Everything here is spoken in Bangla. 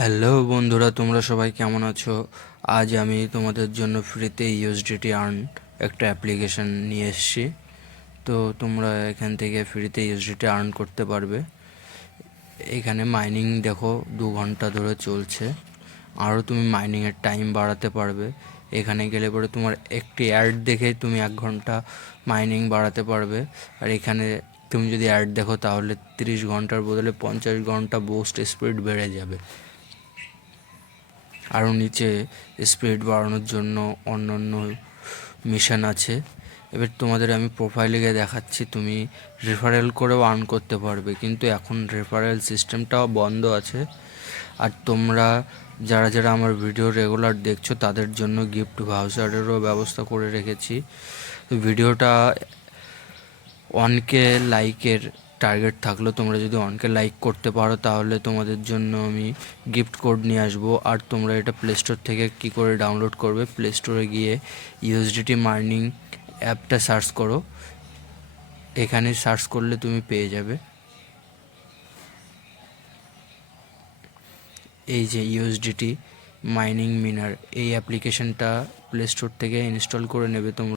হ্যালো বন্ধুরা, তোমরা সবাই কেমন আছো? আজ আমি তোমাদের জন্য ফ্রিতে ইউএসডিটি আর্ন একটা অ্যাপ্লিকেশন নিয়ে এসেছি। তো তোমরা এখান থেকে ফ্রিতে ইউএসডিটি আর্ন করতে পারবে। এখানে মাইনিং দেখো 2 ঘন্টা ধরে চলছে। আরও তুমি মাইনিংয়ের টাইম বাড়াতে পারবে। এখানে গেলে পরে তোমার একটি অ্যাড দেখে তুমি 1 ঘন্টা মাইনিং বাড়াতে পারবে। আর এখানে তুমি যদি অ্যাড দেখো তাহলে 30 ঘন্টার বদলে 50 ঘন্টা বুস্ট স্পিড বেড়ে যাবে। আরও নিচে স্পিড বাড়ানোর জন্য অন্যান্য মিশন আছে। এবার তোমাদের আমি প্রোফাইলে গিয়ে দেখাচ্ছি, তুমি রেফারেল করেও আর্ন করতে পারবে, কিন্তু এখন রেফারেল সিস্টেমটাও বন্ধ আছে। আর তোমরা যারা যারা আমার ভিডিও রেগুলার দেখছো তাদের জন্য গিফট ভাউচারেরও ব্যবস্থা করে রেখেছি। ভিডিওটা 1K লাইকের টার্গেট থাকলো, তোমরা যদি 1K লাইক করতে পারো তাহলে তোমাদের জন্য আমি গিফট কোড নিয়ে আসবো। আর তোমরা এটা প্লে স্টোর থেকে কী করে ডাউনলোড করবে, প্লে স্টোরে গিয়ে ইউএসডিটি মাইনিং অ্যাপটা সার্চ করো। এখানে সার্চ করলে তুমি পেয়ে যাবে এই যে ইউএসডিটি মাইনিং মিনার, এই অ্যাপ্লিকেশনটা প্লে স্টোর থেকে ইনস্টল করে নেবে তোমরা।